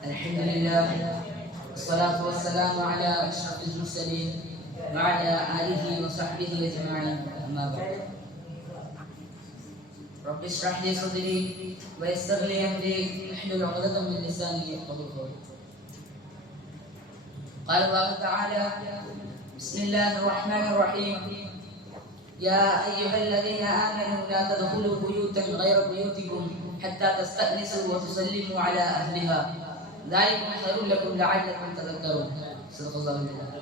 الحمد لله والصلاة والسلام على أشرف المرسلين وعلى آله وصحبه أجمعين. أما بعد. رب اشرح لي صدري ويسر لي أمري. واحلل عقدة من لساني يفقهوا قولي. قال الله تعالى بسم الله الرحمن الرحيم. يا أيها الذين آمنوا لا تدخلوا بيوتا غير بيوتكم حتى تستأنسوا وتسلموا على أهلها. ذلكم خير لكم لعلكم تذكرون صدق الله العظيم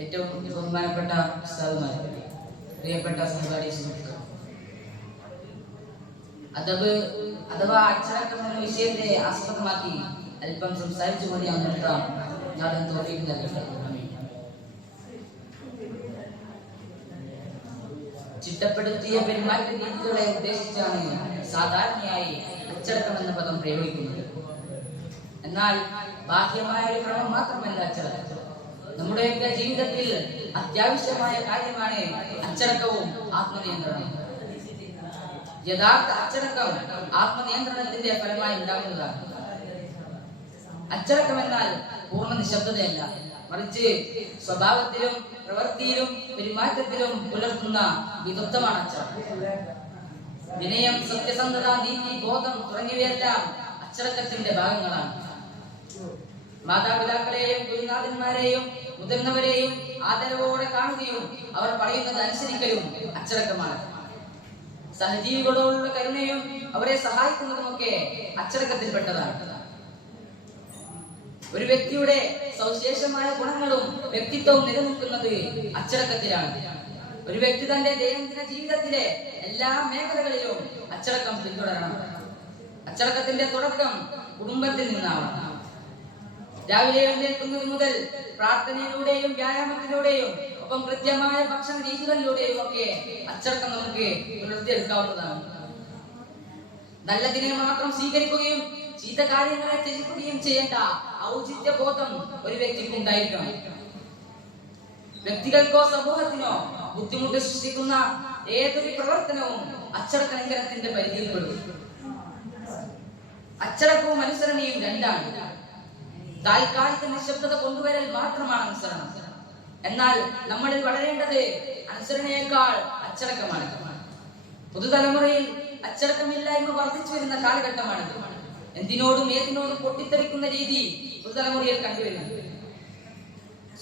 ഏറ്റവും ബഹുമാനപ്പെട്ട ഉസ്താദുമാർ പ്രിയപ്പെട്ട സഹപാഠി സുഹൃത്തുക്കൾ അതബ് അഥവാ അച്ചടക്കം എന്ന വിഷയത്തെ ആസ്പദമാക്കി അല്പം സംസാരിച്ചു കൊണ്ട് ഞാൻ നിർത്താം ഞാൻ തോന്നിയിട്ടില്ല ചിട്ടപ്പെടുത്തിയ പെരുമാറ്റ രീതികളെ ഉദ്ദേശിച്ചാണ് സാധാരണയായി അച്ചടക്കം എന്ന പദം പ്രയോഗിക്കുന്നത്. എന്നാൽ ബാഹ്യമായ ഒരു ക്രമം മാത്രമല്ല അച്ചടക്കം. നമ്മുടെയൊക്കെ ജീവിതത്തിൽ അത്യാവശ്യമായ കാര്യമാണ് അച്ചടക്കവും ആത്മനിയന്ത്രണവും യഥാർത്ഥ അച്ചടക്കം ആത്മനിയന്ത്രണത്തിന്റെ ഫലമായി ഉണ്ടാകുന്നതാണ്. അച്ചടക്കം എന്നാൽ പൂർണ നിശബ്ദതയല്ല. മറിച്ച് സ്വഭാവത്തിലും പ്രവൃത്തിയിലും പെരുമാറ്റത്തിലും പുലർത്തുന്ന വിദഗ്ധമാണ് അച്ഛൻ. വിനയം സത്യസന്ധത നീതി ബോധം തുടങ്ങിയവയെല്ലാം അച്ചടക്കത്തിന്റെ ഭാഗങ്ങളാണ്. മാതാപിതാക്കളെയും ഗുരുനാഥന്മാരെയും മുതിർന്നവരെയും ആദരവോടെ കാണുകയും അവർ പറയുന്നത് അനുസരിക്കലും അച്ചടക്കമാണ്. സഹജീവികളോടുള്ള കരുണയും അവരെ സഹായിക്കുന്നതുമൊക്കെ അച്ചടക്കത്തിൽപ്പെട്ടതാണ്. ഒരു വ്യക്തിയുടെ സവിശേഷമായ ഗുണങ്ങളും വ്യക്തിത്വവും നിലനിൽക്കുന്നത് അച്ചടക്കത്തിലാണ്. ഒരു വ്യക്തി തന്റെ ദൈനംദിന ജീവിതത്തിലെ എല്ലാ മേഖലകളിലും അച്ചടക്കം പിന്തുടരണം. അച്ചടക്കത്തിന്റെ തുടക്കം കുടുംബത്തിൽ നിന്നാണ് രാവിലെ എഴുന്നേൽക്കുന്നത് മുതൽ പ്രാർത്ഥനയിലൂടെയും വ്യായാമത്തിലൂടെയും ഒപ്പം കൃത്യമായ ഭക്ഷണ രീതികളിലൂടെയും ഒക്കെ അച്ചടക്കം നമുക്ക് പുലർത്തിയെടുക്കാവുന്നതാണ്. നല്ലതിനെ മാത്രം സ്വീകരിക്കുകയും ചീത്ത കാര്യങ്ങളെ ത്യജിക്കുകയും ചെയ്യേണ്ട ഔചിത്യ ബോധം ഒരു വ്യക്തിക്ക് ഉണ്ടായിരിക്കണം. വ്യക്തികൾക്കോ സമൂഹത്തിനോ ബുദ്ധിമുട്ട് സൃഷ്ടിക്കുന്ന ഏതൊരു പ്രവർത്തനവും അച്ചടക്ക ലംഘനത്തിന്റെ പരിധിയിൽപ്പെടും. അച്ചടക്കവും അനുസരണയും രണ്ടാണ്. താൽക്കാലിക നിശബ്ദത കൊണ്ടുവരൽ മാത്രമാണ് അനുസരണം. എന്നാൽ നമ്മളിൽ വളരേണ്ടത് അനുസരണയേക്കാൾ അച്ചടക്കമാണ്. പുതുതലമുറയിൽ അച്ചടക്കമില്ലായ്മ വർദ്ധിച്ചു വരുന്ന കാലഘട്ടമാണിത്. എന്തിനോടും ഏതിനോടും പൊട്ടിത്തെറിക്കുന്ന രീതി പുതുതലമുറയിൽ കണ്ടുവരുന്നു.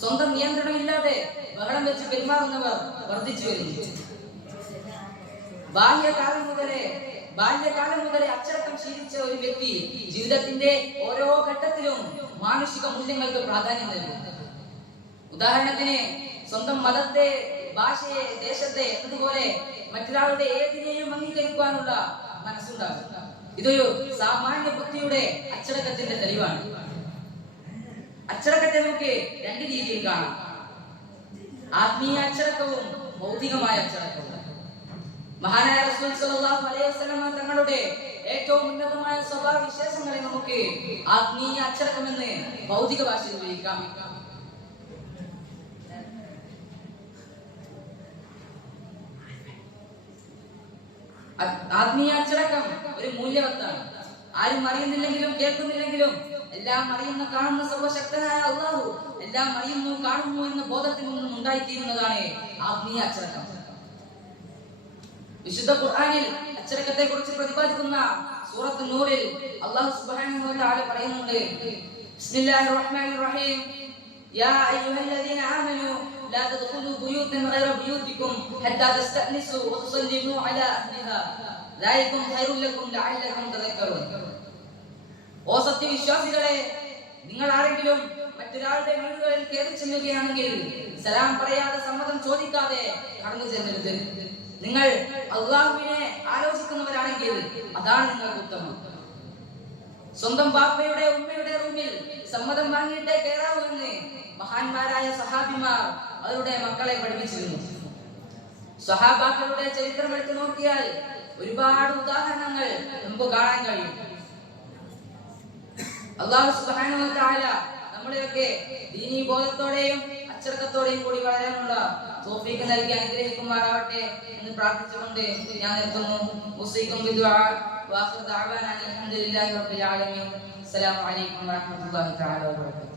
സ്വന്തം നിയന്ത്രണമില്ലാതെ ബഹളം വെച്ച് പെരുമാറുന്നവർ വർദ്ധിച്ചു വരുന്നു. ബാല്യകാലം മുതലേ ബാല്യകാലം മുതലേ അച്ചടക്കം ശീലിച്ച ഒരു വ്യക്തി ജീവിതത്തിന്റെ ഓരോ ഘട്ടത്തിലും മാനുഷിക മൂല്യങ്ങൾക്ക് പ്രാധാന്യം നൽകും ഉദാഹരണത്തിന് സ്വന്തം മതത്തെ ഭാഷയെ ദേശത്തെ എന്നതുപോലെ മറ്റൊരാളുടെ ഏതിനെയും അംഗീകരിക്കാനുള്ള മനസ്സുണ്ടാകും ഇതൊരു സാമാന്യ ബുദ്ധിയുടെ അച്ചടക്കത്തിന്റെ തെളിവാണ്. അച്ചടക്കത്തെ നമുക്ക് രണ്ട് രീതിയിൽ കാണാം. ആത്മീയ അച്ചടക്കവും ഭൗതികമായ അച്ചടക്കവും. മഹാനായ റസൂൽ അലൈഹി വസല്ലമ തങ്ങളുടെ ഏറ്റവും ഉന്നതമായ സ്വഭാവ വിശേഷങ്ങളെ നമുക്ക് ആത്മീയ അച്ചടക്കമെന്ന് ഭൗതിക ഭാഷയിൽ ഉപയോഗിക്കാം ആത്മീയ അച്ചടക്കം ഒരു മൂല്യവത്താണ്. ആരും അറിയുന്നില്ലെങ്കിലും കേൾക്കുന്നില്ലെങ്കിലും എല്ലാം അറിയുന്ന കാണുന്ന സർവശക്തനായ അള്ളാഹു എല്ലാം അറിയുന്നു കാണുന്നു എന്ന ബോധത്തിൽ നിന്നും ഉണ്ടായിത്തീരുന്നതാണ് ആത്മീയ അച്ചടക്കം. വിശുദ്ധ ഖുർആനിൽ അച്ചടക്കത്തെ കുറിച്ച് പ്രതിപാദിക്കുന്ന സൂറത്ത് നൂറിൽ അള്ളാഹു സുബ്ഹാനഹു വ തആല പറയുന്നുണ്ട്. ബിസ്മില്ലാഹിർ റഹ്മാനിർ റഹീം. യാ അയ്യുഹല്ലദീന ആമനൂ ലാ تدخلوا بيوتا غير بيوتكم حتى تستأنسوا വ على أهلها. ذلكم خير لكم لعلكم تذكرون. ഓ സത്യവിശ്വാസികളെ നിങ്ങൾ ആരെങ്കിലും മറ്റൊരാളുടെ വീടുകളിൽ കയറി ചെല്ലുകയാണെങ്കിൽ സലാം പറയാതെ സമ്മതം ചോദിക്കാതെ കടന്നു ചെല്ലരുത്. നിങ്ങൾ അള്ളാഹുവിനെ ആലോചിക്കുന്നവരാണെങ്കിൽ അതാണ് നിങ്ങൾക്ക് ഉത്തമം. സ്വന്തം ബാപ്പയുടെ ഉമ്മയുടെ റൂമിൽ സമ്മതം വാങ്ങിയിട്ടേ കയറാവുമെന്ന് മഹാന്മാരായ സഹാബിമാർ അവരുടെ മക്കളെ പഠിപ്പിച്ചിരുന്നു. സഹാബാക്കളുടെ ചരിത്രം എടുത്തു നോക്കിയാൽ ഒരുപാട് ഉദാഹരണങ്ങൾ നമുക്ക് കാണാൻ കഴിയും. അള്ളാഹു സുബ്ഹാനഹു വ തആല നമ്മളെയൊക്കെ ദീനീ ബോധത്തോടെയും അച്ചടക്കത്തോടെയും കൂടി വളരാനുള്ള തോഫീക്ക് നൽകി അനുഗ്രഹിക്കുമാറാവട്ടെ എന്ന് പ്രാർത്ഥിച്ചുകൊണ്ട് ഞാൻ നിർത്തുന്നു. മുസ്ലിക്കും അസ്സലാമു അലൈക്കും വറഹ്മത്തുള്ളാഹി തആല വബറകാതുഹു